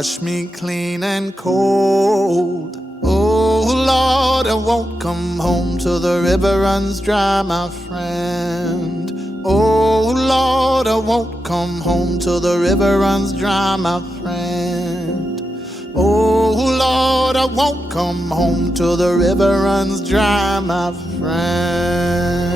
wash me clean and cold. Oh Lord, I won't come home till the river runs dry, my friend. Oh Lord, I won't come home till the river runs dry, my friend. Oh Lord, I won't come home till the river runs dry, my friend.